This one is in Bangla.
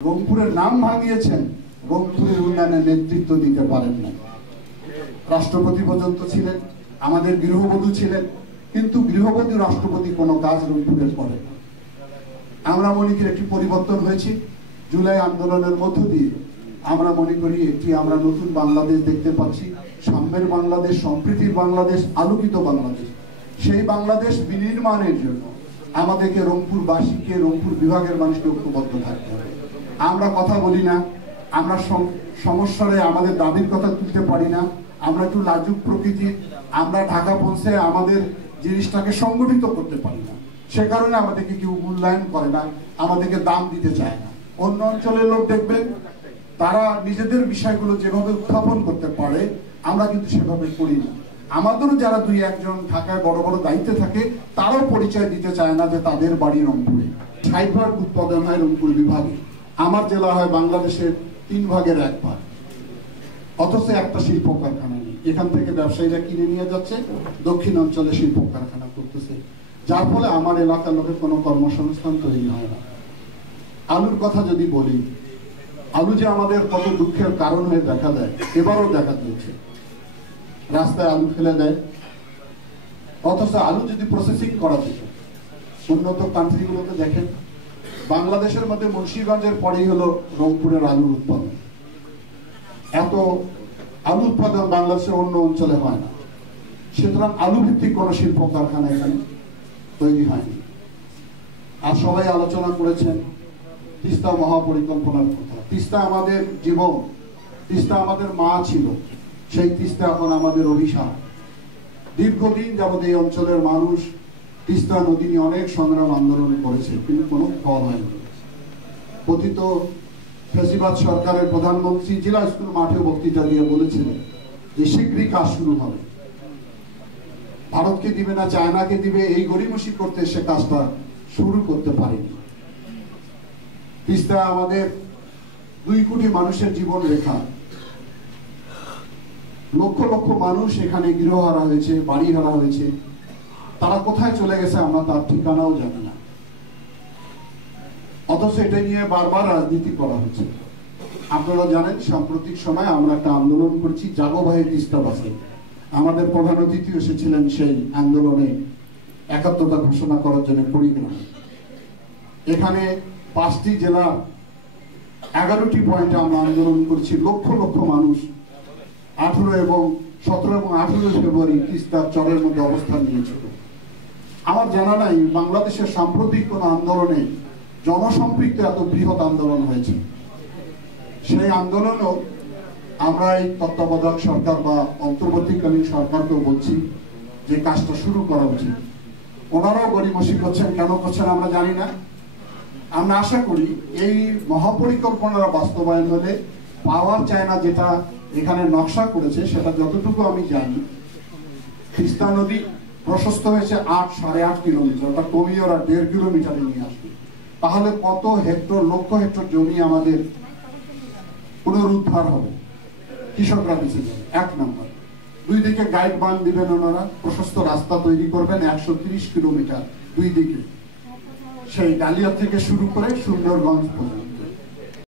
রংপুরের নাম ভাঙিয়েছেন, রংপুরের উন্নয়নে নেতৃত্ব দিতে পারেন না। রাষ্ট্রপতি পর্যন্ত ছিলেন, আমাদের গৃহবধূ ছিলেন, কিন্তু গৃহবধূ রাষ্ট্রপতি কোনো কাজ রংপুরের করেন না। আমরা মনে করি একটি পরিবর্তন হয়েছে জুলাই আন্দোলনের মধ্য দিয়ে। আমরা মনে করি আমরা নতুন বাংলাদেশ দেখতে পাচ্ছি, সাম্যের বাংলাদেশ, সম্প্রীতির বাংলাদেশ, আলোকিত বাংলাদেশ। সেই বাংলাদেশ বিনির্মাণের জন্য আমাদেরকে রংপুরবাসীকে, রংপুর বিভাগের মানুষকে ঐক্যবদ্ধ থাকতে হবে। আমরা কথা বলি না, আমরা সমস্যারে আমাদের দাবির কথা তুলতে পারি না, আমরা একটু লাজুক প্রকৃতির, আমরা ঢাকা পৌঁছে আমাদের জিনিসটাকে সংগঠিত করতে পারি না। সে কারণে আমাদেরকে কেউ মূল্যায়ন করে না, আমাদেরকে দাম দিতে চায় না। অন্য অঞ্চলের লোক দেখবেন তারা নিজেদের বিষয়গুলো যেভাবে উত্থাপন করতে পারে, আমরা কিন্তু সেভাবে করি না। আমাদেরও যারা দুই একজন ঢাকায় বড় বড় দায়িত্বে থাকে, তারাও পরিচয় দিতে চায় না যে তাদের বাড়ি রংপুরে। ৬০% উৎপাদন হয় রংপুর বিভাগে। আমার জেলা হয় বাংলাদেশের 3 ভাগের 1 ভাগ, অথচ একটা শিল্প কারখানা নেই। এখান থেকে ব্যবসায়ীরা কিনে নিয়ে যাচ্ছে, দক্ষিণ অঞ্চলে শিল্প কারখানা করতেছে, যার ফলে আমার এলাকার লোকের কোনো কর্মসংস্থান তৈরি হয় না। আলুর কথা যদি বলি, আলু যে আমাদের কত দুঃখের কারণ হয়ে দেখা দেয়, এবারও দেখা দিয়েছে। রাস্তায় আলু ফেলে দেয়, অথচ আলু যদি প্রসেসিং করা যেত, উন্নত কান্ট্রিগুলোতে দেখেন, বাংলাদেশের মধ্যে মুন্সিগঞ্জের পরেই হলো রংপুরের আলুর উৎপাদন। এত আলু উৎপাদন বাংলাদেশের অন্য অঞ্চলে হয় না। সুতরাং আলু ভিত্তিক কোনো শিল্প কারখানা এখানে তৈরি হয়নি। আর সবাই আলোচনা করেছেন তিস্তা মহাপরিকল্পনার কথা। তিস্তা আমাদের জীবন, তিস্তা আমাদের মা ছিল, সেই তিস্তা এখন আমাদের অভিশাপ। দীর্ঘদিন যাবত এই অঞ্চলের মানুষ তিস্তা নদী নিয়ে অনেক সংগ্রাম আন্দোলন করেছে, কিন্তু কোনো ফল হয়নি। পতিত ফ্যাসিবাদ সরকারের প্রধানমন্ত্রী জেলা স্কুল মাঠে বক্তৃতা দিয়ে বলেছিলেন যে শীঘ্রই কাজ শুরু হবে। ভারতকে দিবে না চায়নাকে দিবে, এই গড়িমসি করতে সে কাজটা শুরু করতে পারেনি। তিস্তা আমাদের 2 কোটি মানুষের জীবন রেখা। লক্ষ লক্ষ মানুষ এখানে গৃহহারা হয়েছে, বাড়ি হারা হয়েছে। তারা কোথায় চলে গেছে আমরা তার ঠিকানাও জানি না, অথচ এটা নিয়ে বারবার রাজনীতি করা হচ্ছে। আপনারা জানেন সাম্প্রতিক সময় আমরা একটা আন্দোলন করছি, জাগো ভাই তিস্তা বাঁচাও। আমাদের প্রধান অতিথি এসেছিলেন সেই আন্দোলনে একাত্মতা ঘোষণা করার জন্য কুড়িগ্রামে। এখানে 5টি জেলার 11টি পয়েন্টে আমরা আন্দোলন করছি। লক্ষ লক্ষ মানুষ 17 এবং 18 ফেব্রুয়ারি তিস্তার চরের মধ্যে অবস্থান নিয়েছিল। আমার জানা নাই বাংলাদেশের সাম্প্রতিক কোন আন্দোলনে জনসম্পৃক্ত এত বৃহৎ আন্দোলন হয়েছে। সেই আন্দোলনও আমরা এই তত্ত্বাবধায়ক সরকার বা অন্তর্বর্তীকালীন সরকারকেও বলছি যে কাজটা শুরু করা উচিত। ওনারাও গড়িমসি করছেন, কেন করছেন আমরা জানি না। আমরা আশা করি এই মহাপরিকল্পনার বাস্তবায়ন হলে পাওয়ার চায় না, যেটা এখানে নকশা করেছে সেটা যতটুকু আমি জানি, তিস্তা নদী প্রশস্ত হয়েছে 8.5 কিলোমিটার, ওটা কমিয়ে ওরা 1.5 কিলোমিটারে নিয়ে আসবে। তাহলে কত হেক্টর, লক্ষ হেক্টর জমি আমাদের পুনরুদ্ধার হবে, কৃষকরা বেঁচে যাবে। 1 নম্বর। 2 দিকে গাইড বান দিবেন ওনারা, প্রশস্ত রাস্তা তৈরি করবেন 130 কিলোমিটার 2 দিকে, সেই ডালিয়া থেকে শুরু করে সুন্দরগঞ্জ পর্যন্ত।